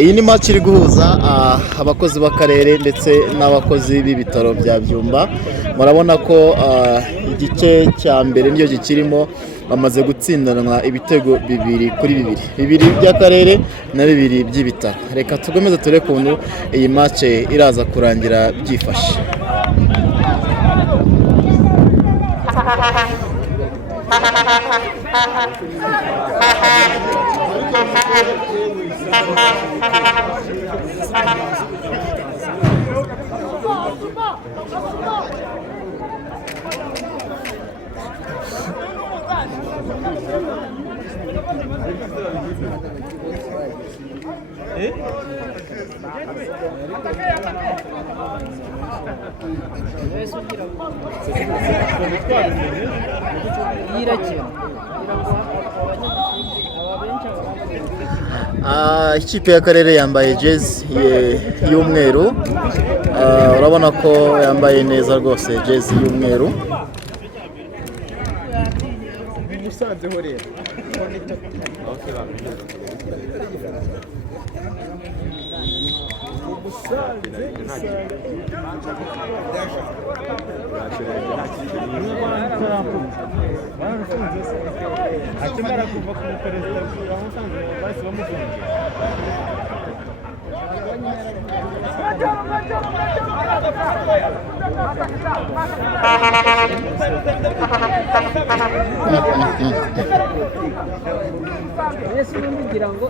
iyi ni match iri guhuza abakozi b'akarere ndetse n'abakozi b'ibitaro bya Byumba. Murabona ko igice cya mbere niyo gikirimo, bamaze gutsindanwa ibitego 2-2 by'akarere na 2 by'ibitaro. Reka tugomeze turebe kuntu iyi match iraza kurangira byifashe. Ikipe y'akarere yambaye jezi y'umweru, urabona ko yambaye neza rwose jezi y'umweru. akimara kuva ku perezida bamusanze bahise bamufungira. Yesu ngira ngo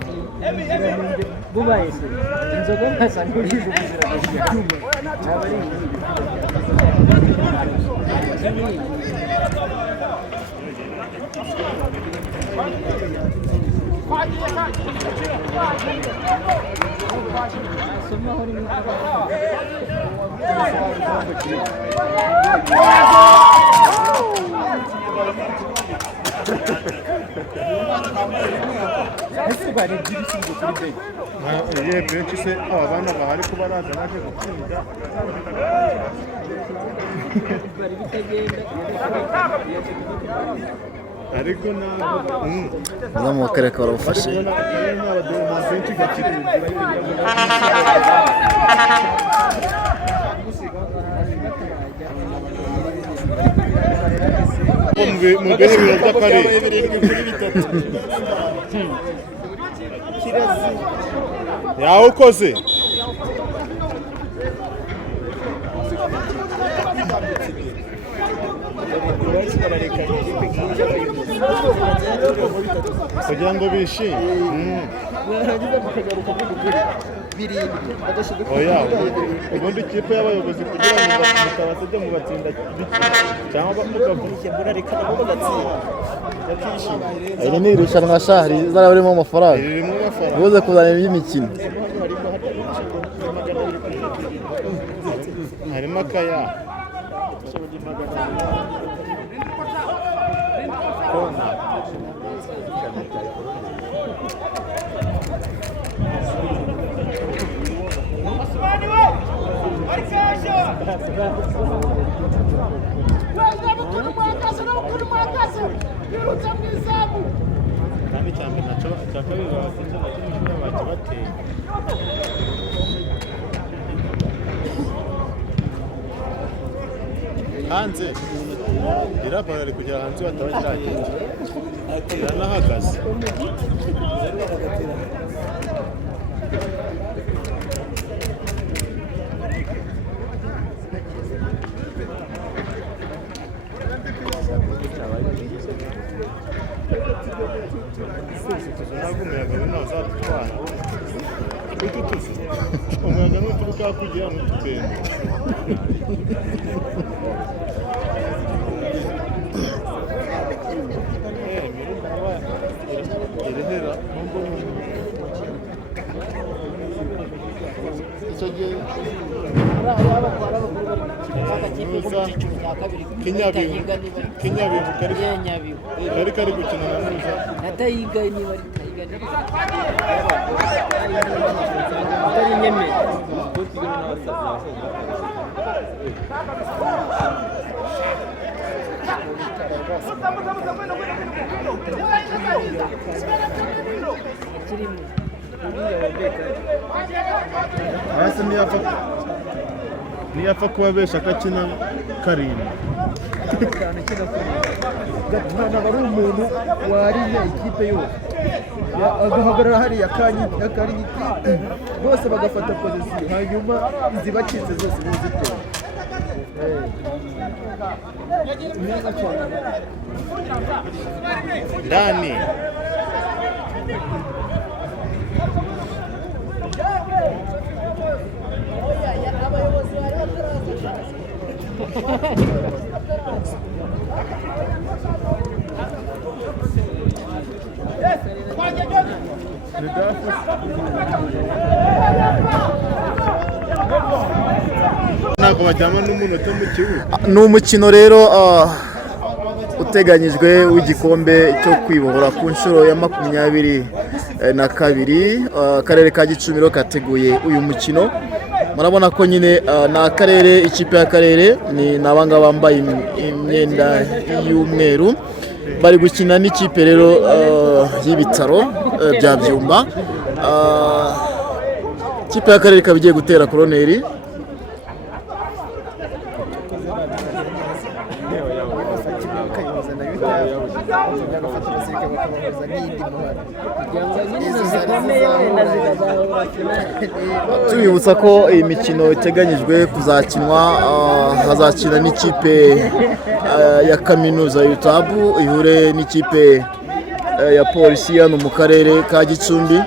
bubayese inzoga nkasanurije ubuzira abari benshi se abana bahari ko baraza baje gutsinda bari bitagenda ariko no mu karere ka barufashe. mu bihe by'akarere yawukoze kugira ngo bishime. Oya, ubundi ikipe y'abayobozi kugira ngo mutabasabye mu batsinda cyangwa mukavuga reka nabo bagatsinda. Iri ni irushanwa shahari zara barimo amafaranga. Ubuze kuzana iby'imikino. Harimo akaya. Kandi cyane naco cyakabiri basinze nakimishura bakibateye. Hanze irabara ari kujya hanze batabashakira. Iranahagaze. umuyaga we nawe uzadutwara umuyaga nuturuka hakurya n'utugenda irahera icyo gihe Kinyabihu kari kari gukina na Muza atayiga niba atari nyeme hasi ntiyapfa kubabesha akakina karindwi ntabwo ari umuntu wariye ikipe yose agahagarara hariya akari bose bagafata pozisiyo hanyuma izibacitse zose n'izitera ndani ntabwo bajyamo n'umunota mu kibuga. Ni umukino rero uteganyijwe w'igikombe cyo kwibohora ku nshuro ya 22. Akarere ka Gicumbi kateguye uyu mukino, murabona ko nyine ni akarere, ikipe y'akarere ni abangaba bambaye imyenda y'umweru bari gukina n'ikipe rero y'ibitaro bya Byumba. Ikipe y'akarere ikaba igiye gutera koroneri. Tubibutsa ko iyi mikino iteganyijwe kuzakinwa, hazakina n'ikipe ya kaminuza y'Utabu ihure n'ikipe ya polisi hano mu karere ka Gicumbi.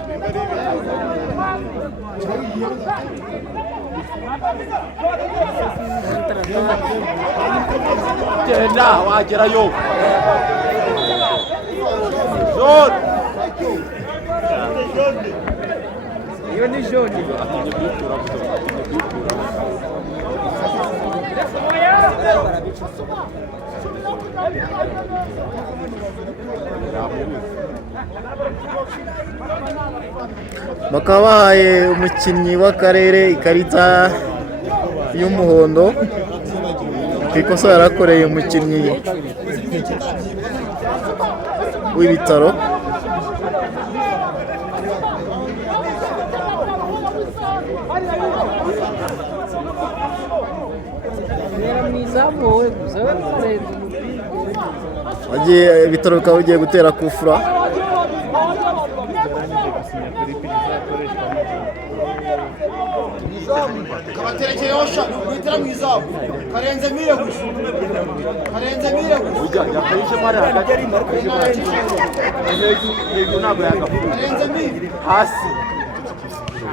Genda wagerayo. iyo ni joni bakaba bahaye umukinnyi w'akarere ikarita y'umuhondo ku ikosa yarakoreye umukinnyi w'ibitaro. Ibitaro bikaba bigiye gutera kufura. kabaterekeye osha witira mu izamu karenze mire gusa Ujya yakayije mara hagati ntabwo yagafuye karenze mire hasi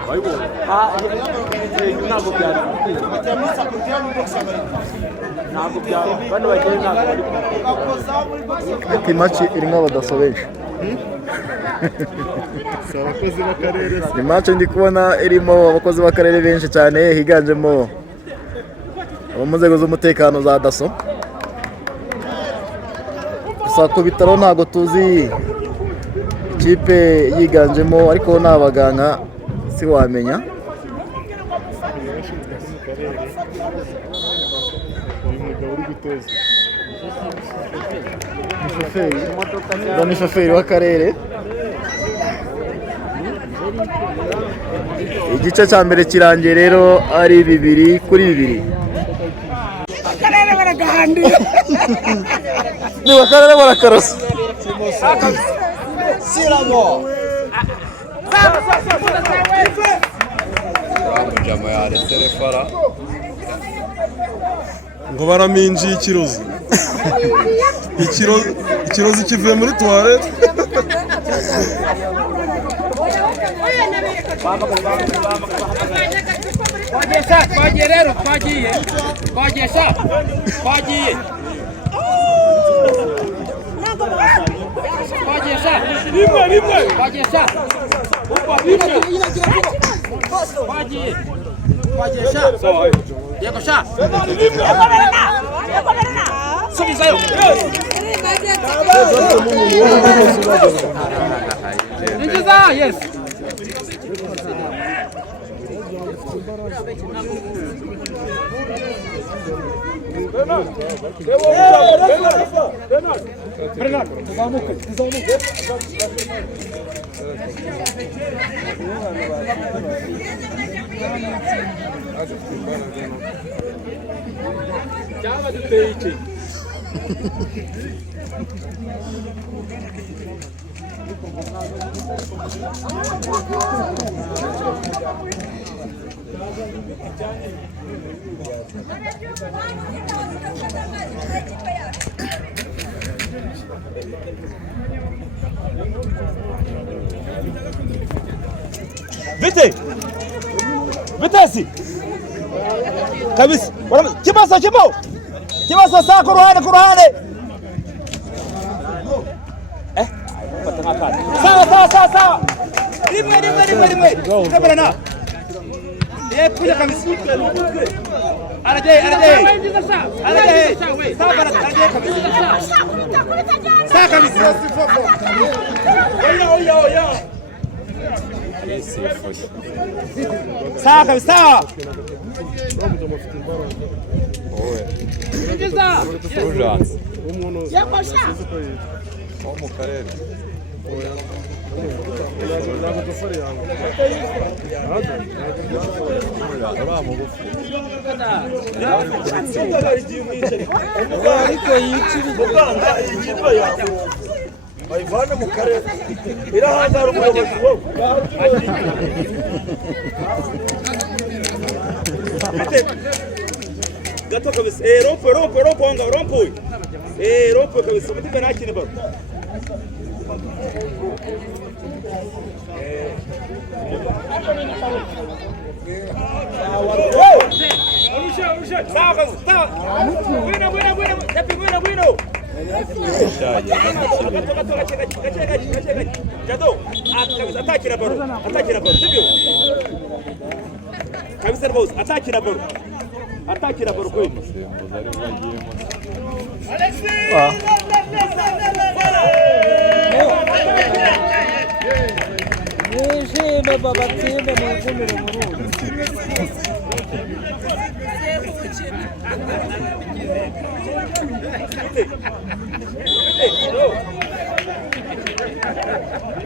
bayibona ntabwo byari batamisa kutira mu box ntabwo byari bano bagiye ntabwo bari bakoza muri box Iyi match irimo abadasobesha. abakozi b'akarere Ni match ndi kubona irimo abakozi b'akarere benshi cyane, higanjemo abo mu nzego z'umutekano za daso. Gusa ku bitaro ntabwo tuzi ikipe yiganjemo, ariko ni abaganga si wamenya. uyu mugabo uri gutoza Ni shoferi w'akarere. Igice cya mbere kirangiye rero ari 2-2. akarere baragahandiye Ni bakarere barakarosa. siramo Jama yaretse refara ngo baraminjiye ikirozi ikirozi kivuye muri tuwarete twagiye rero twagiye twagiye Yes. cyaba duteye iki Vite! Vitesi! Kabisa. Kibaso kibo! Kibaso saa ku ruhande! Fata nk'akana. Sawa! Rimwe! Kabarana. Kuya kabisa. Araje. Saa kabisa. Oya. Sawa kabisa. Ujanze wo mu karere uriya mugufi ariko yicira ikipe yawe bayivana mu karere irahangara umuyobozi wowe gato kabisa rompo kabisa mutima nakine baro Bueno. Jado, atakira baro, sibyo? Kabisa boss, atakira baro kweli. Nishime baba timbe mwazimire Burundi.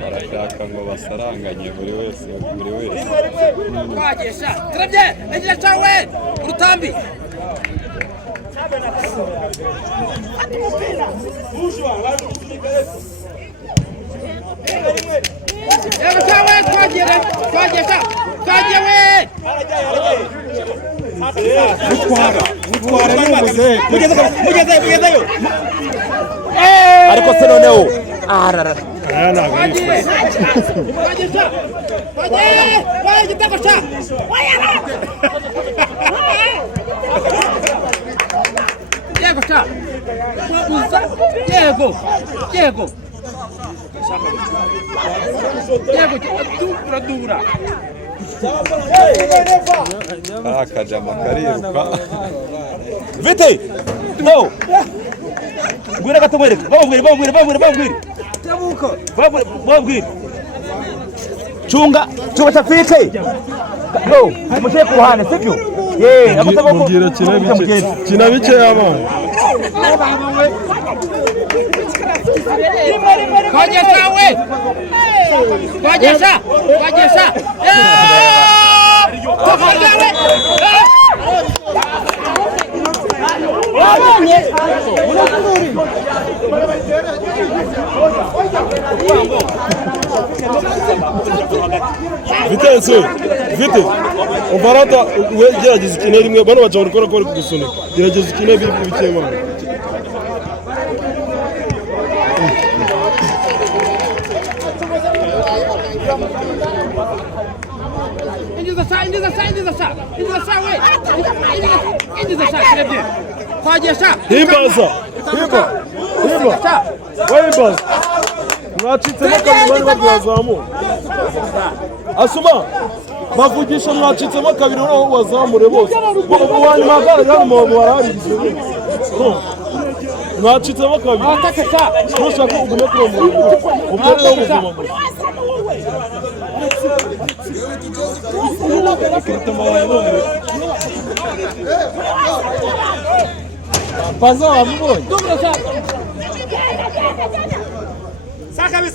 barashaka ngo basaranganye buri wese Wagesha turabye egira cyawe urutambi Yego cyawe twagesha twagewe Mutwara n'umuze mugezeyo ariko se noneho arara dura akajama kariruka Vite! No! Gwira gato mwere. Bambwire. Bambwire. Chunga tafike. No, mushe ku ruhande sibyo? Amatako mubwira kina bice y'abana. Kwagesha. Vite. Ubarata we gerageza ikine rimwe bano baje gukora ko kugusunika. Gerageza ikine bice y'abana. Ingiza sa kirebye kwagesha Himbaza. Wimbaza. Mwacitse kabiri bari bazamu. Asuma. Bavugisha mwacitsemo kabiri ro wazamure bose. Wani magara yamu barari. Mwacitsemo kabiri. atakeka Ntushaka ugume kuri umuntu. Ubwo ubuzima. Paza wamubonye. dubra sa Sakabis.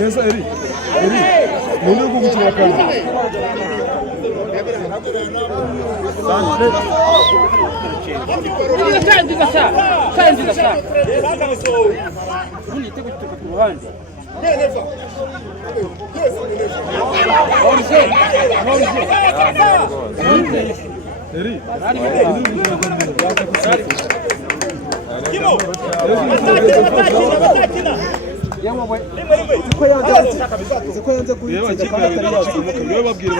Neza Eri. None uko gukina kandi. Eri. Ziko yanze kuyitsiga kandi atari yasomuka niwe babwira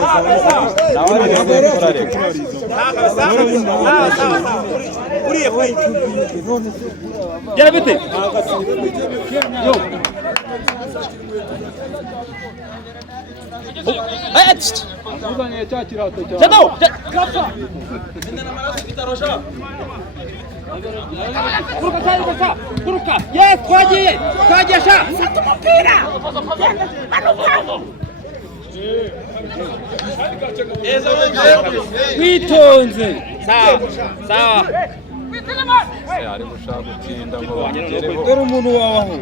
Gera bite? Yo. Uzanye cya kirato cya. Jado. Kuruka. Yes, twagiye sha. Sata umupira. Witonze. Sawa. ari gushaka gutinda ngo bamugereho dore umuntu wabaho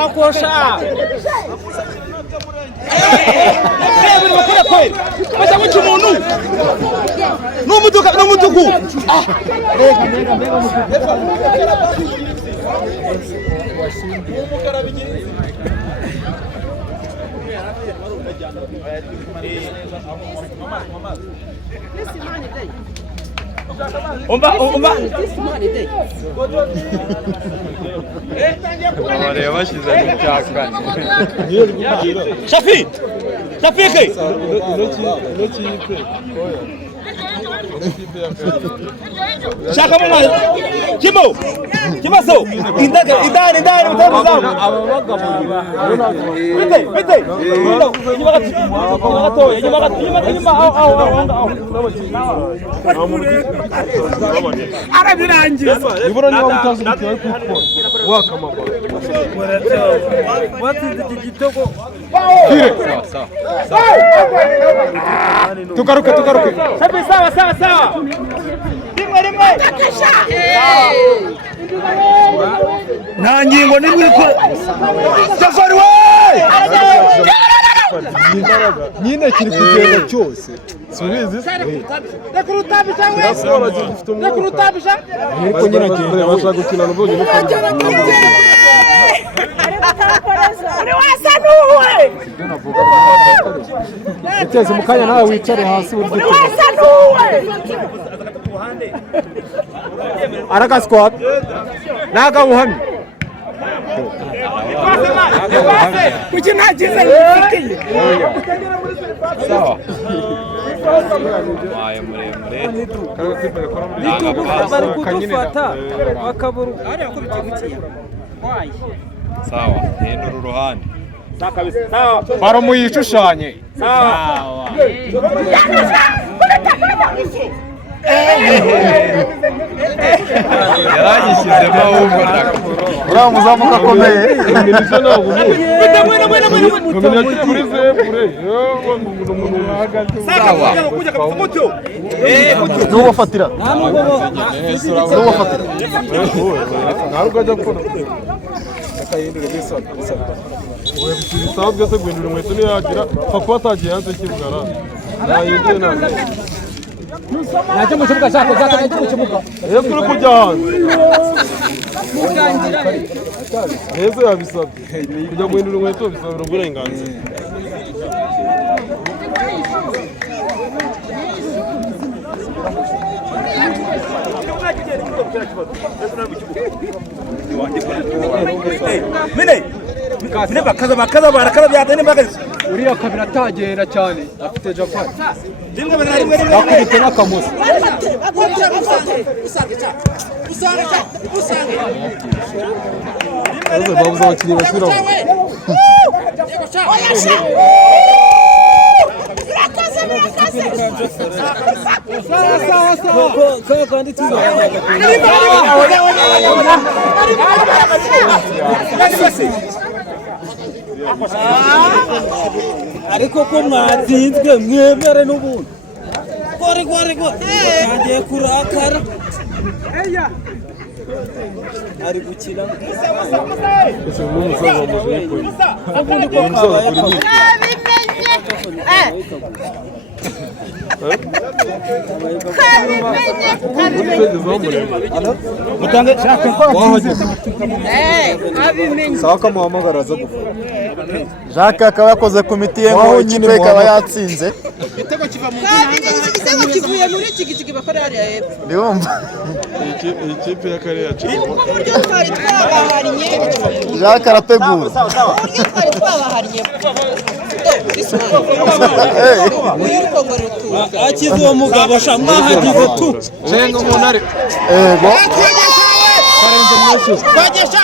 ako sha buri bakora kweli bashaka guca umuntu n'umutuku Umba abareba bashize mu cyakane Shafiki Shaka mwana Kimaso indani mutamuzamu bite arabirangiza ibura niba utazi gukina ariko wakamaba watsinze iki gitego tugaruke sawa rimwe nta ngingo nimwe ikora Safari we nyine kiri kugenda cyose subizi Nakurutabisha ariko nyine agenda bashaka gukina n'ubonye uteze mu kanya nawe wicare hasi araga squad naga buhamye kuki ntagize yifikiye sawa waye muremure bari kudufata bakabura sawa hindura uruhande baro muyishushanye sawa yaragishyizemo ahubwo uriya muzamuka akomeye iminisa ntabwo umuntu kuri zepure umuntu uhagaze n'ubafatira ntabwo ajya gukora akayindura bisata bisanzwe se guhindura inkweto niyagira papa atagiye hanze y'ikibugara nayinduye ntabwo najya mu kibuga cyako najya mu kibuga iyo turi kujya hanze neza yabisabye kujya guhindura inkweto bisabira uburenganzira Mine bakaza barakarabya atene mbagaze uriya kabiri atagera cyane afite Japani rimwe bakubite n'akamusi babuze abakinnyi basubiramo ariko ko mwatsinzwe mwemere n'ubundi kore batangiye kurakara ari gukina ese n'umusaza muzuye ko ubundi ko kabaye mutange shaka ko saka muhamagara aza gufana Jacques akaba yakoze komite ye ngo ikipe ikaba yatsinze igitego kivuye muri iki giti bakora hariya hepfo ndumva iyi kipe y'akarere yaciye uburyo twari twabahariye Jacques arategura uburyo twari twabahariye akize uwo mugabo mwahagize tu cenga umuntu ari ego twagesha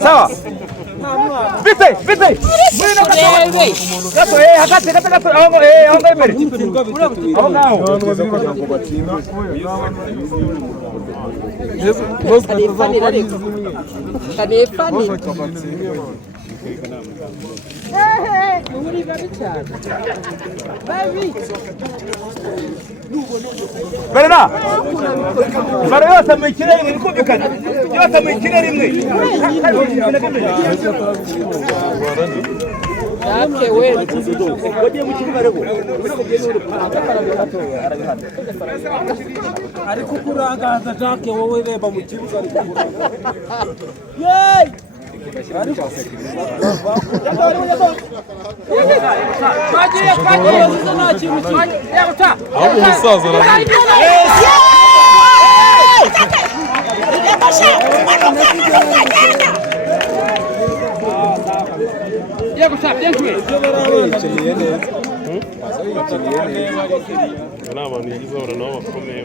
sawa vite gato hagati aho imbere aho ngaho Berna bara yose mu kirere iri kumvikana yose mu kirere imwe yakewe wagiye mu kibuga rego ariko kurangaza Jacques wowe reba mu kibuga ahubwo umusaza ni abantu yigize bahora nabo bakomeye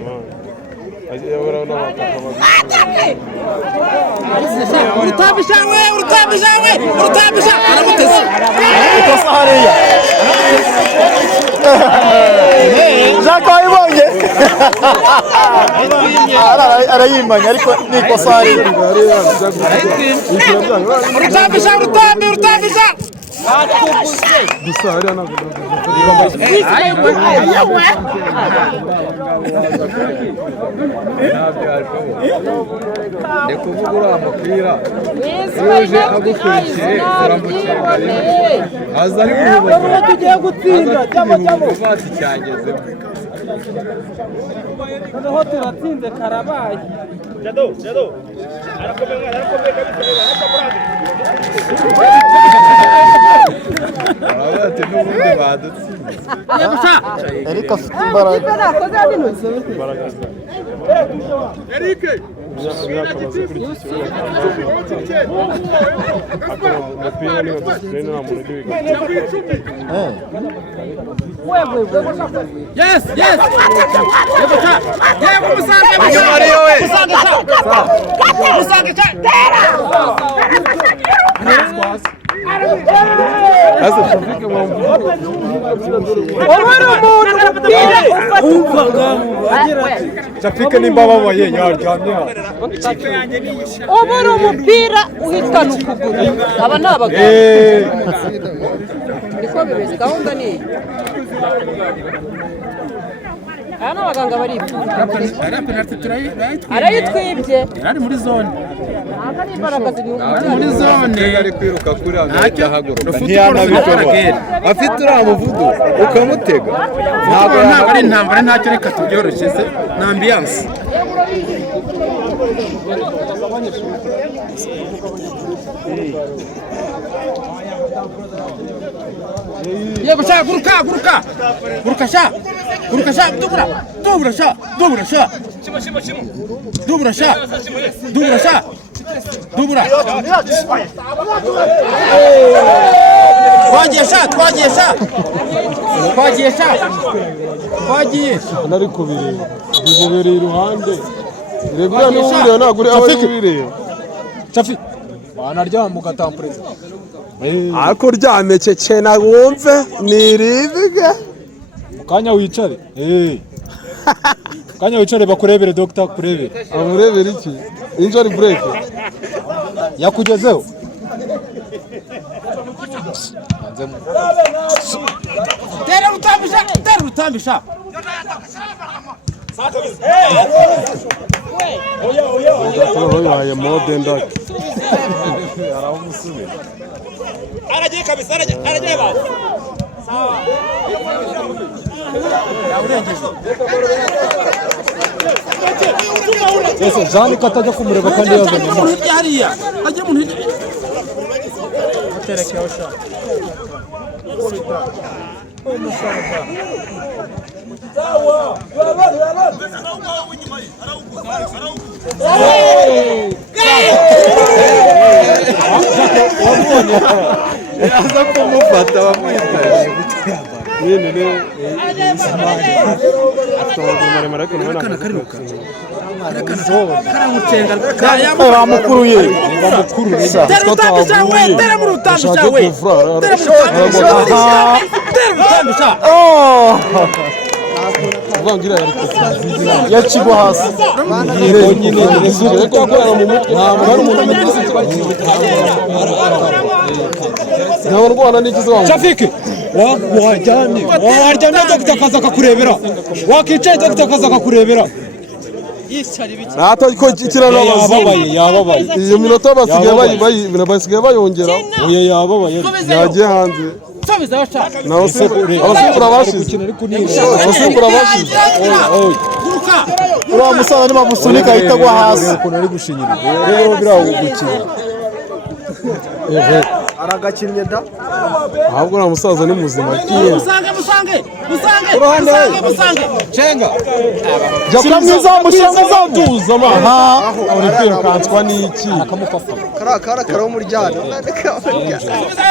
urutambisha aramuteze ikosa hariya Jacques wayibonye arayimanya ariko ni ikosa hariya urutambisha gusa hariya ntabwo ndi kuvuga uriya mupira uje agukurikiye uramucenga aza ari guhubaka tugiye gutsinda cyamo basi cyagezemo noneho turatsinze karabaye Jado arakomeye arabati n'ubundi badutsinze Eric afite imbaraga umupira niba dusipurine nta muntu uri Yes yego musange ese trafike trafike nimba babaye yaryamye ubu ari umupira uhitana ukuguru aba ni abagabo niko bimeze gahunda ni iyi aya ni abaganga baripfuza arayitwibye ari muri zone ntabwo ari imbaraga muri zone ari kwiruka kuri angahita ahaguruka ntiyanabishobora afite uriya muvuduko ukamutega ntabwo ari intambara ntacyo reka tubyoroshye se ni ambiyanse yego sha guruka sha dubura sha Dubura sha. Dubura sha. Dubura. Twagiye sha. Twagiye. Nari kubireba. Bibobereye iruhande. Rebura n'ubireba ntabwo uri aho ubireba. Chafi. Wanarya mugatampureza. Ako ryame cece na wumve niribige. Mukanya wicare. Kanya wicare bakurebere doctor kurebere. Amurebere iki? Injury break. Yakugezeho. Tera rutambisha. Oya modern dark. Aragiye kabisa aragiye baba. Sawa. Ese Jean katajya kumureba kandi yazanye mu hirya hariya. Ajya mu hirya. Atereke osha. Sawa. Yaza kumufata bamwitaye. Nene. Atomara marako nabona kariruka. Bamukuruye. Tera mu rutambisha we. Vangira yakigwa hasi. nyine ntabwo ari umuntu ntabwo n'ikizo wangu Shafiki waryamye dogita kaza kakurebera wakicaye dogita kaza kakurebera Nato ko yababaye iyo minota basigaye bayongera oya yababaye yagiye hanze naho se abasimbura bashize uriya musaza niba musunika ahita agwa hasi ukuntu ari gushinyira rero birawo gukina aragakinnye da ahubwo uriya musaza ni muzima musange cenga jya mwiza tuza aha uri kwirukanswa n'iki karakara wo muri ryari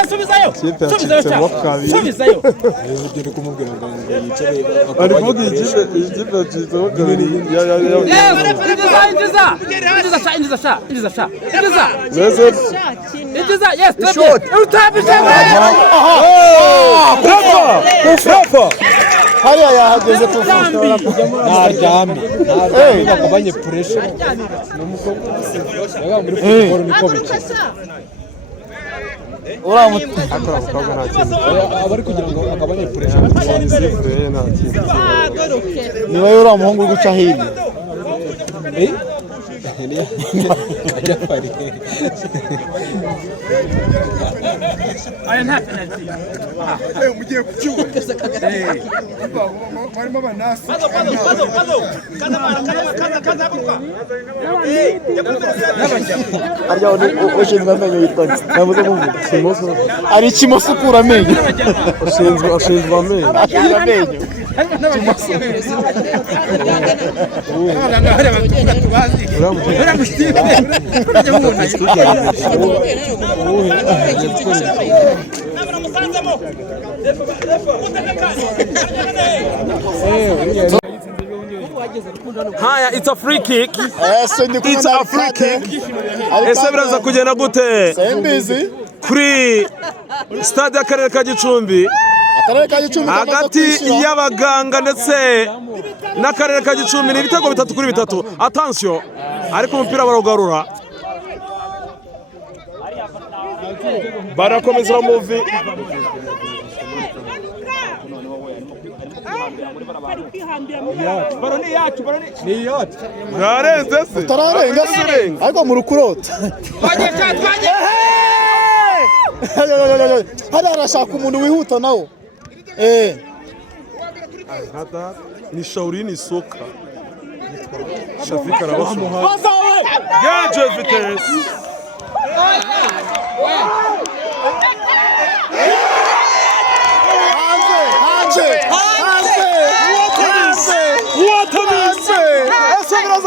subizayo kipe yacitsemo kabiri ugere kumubwira ngo yicare ari kuvuga ikipe yacitsemo kabiri Indiza yes hariya yahageze ku naryamye bakabanye pressure n'umukobwa yaga muri football niko bike uriya mukobwa nta kintu abari kugira ngo akabanye pressure sifure nta kintu niba uriya muhungu uri guca hirya ajya pari aya nta penalty mugiye ku kibuga barimo banasi arya ushinzwe amenyo yitwa navuze muvuga kimoso ari kimoso ukura amenyo ashinzwe amenyo akira amenyo Haya, it's a free kick. It's a free kick. Ese biraza kugenda gute? Sembizi Kuri stade y'akarere ka Gicumbi. Hagati y'abaganga ndetse n'akarere ka Gicumbi ni ibitego 3-3. Attention. Ariko umupira barawugarura. Barakomeza muvi. baroni yacu ni yacu Yarenze se. tararenga ariko mu rukurota hariya arashaka umuntu wihuta nawo ni Shaurine Soka Shafika arabamuha Gage vitesse.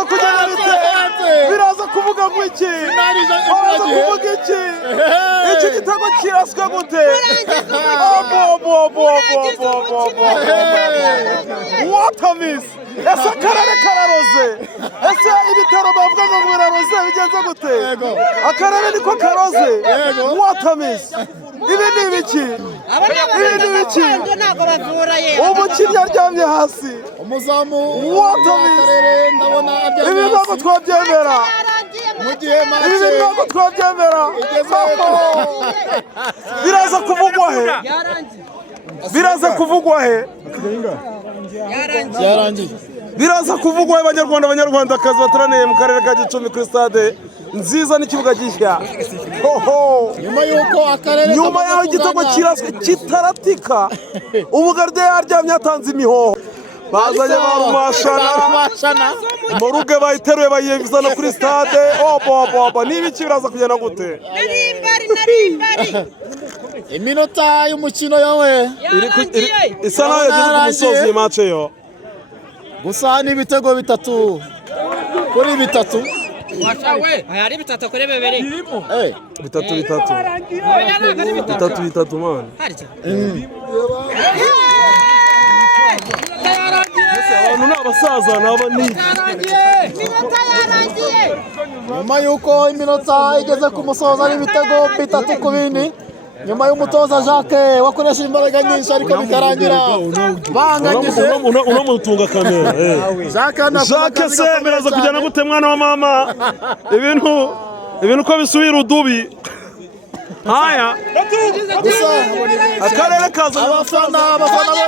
kugenda bite biraza kuvuga ngo iki biraza kuvuga iki iki gitego kiraswe gute what a miss ese akarere kararoze ese ibitaro bavuga ngo biraroze bigenze gute akarere niko karoze what a miss ibi ni ibiki umukinnyi aryamye hasi umuzamu w'akarere ndabona ibi ntabwo twabyemera ibi ntabwo twabyemera biraza kuvugwa he biraza kuvugwa he biraza kuvugwa he abanyarwandakazi bateraniye mu karere ka Gicumbi kuri stade nziza n'ikibuga gishya nyuma y'aho igitego kiraswe kitaratika ubugarde yaryamye yatanze imihoho bazanye ba rumashana moruge bayiteruye bayizana kuri stade n'ibiki biraza kugenda gute iminota y'umukino yawe isa naho yageze ku musozi iyi match yo gusa n'ibitego 3 kuri 3 hari bitatu kuri bibiri bitatu man abantu ni abasaza ni abanini nyuma y'uko iminota igeze ku musozo ari ibitego 3 ku bindi nyuma y'umutoza Jacques wakoresha imbaraga nyinshi ariko bikarangira banganyije uno mutunga kamera Jacques se biraza kujyana gute mwana wa mama ibintu ko bisubira udubi haya akarere kaza abafana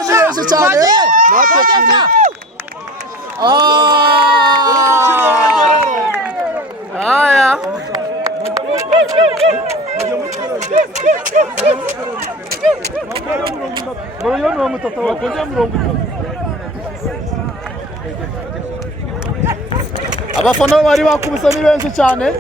benshi cyane haya abafana bari bakubise ni benshi cyane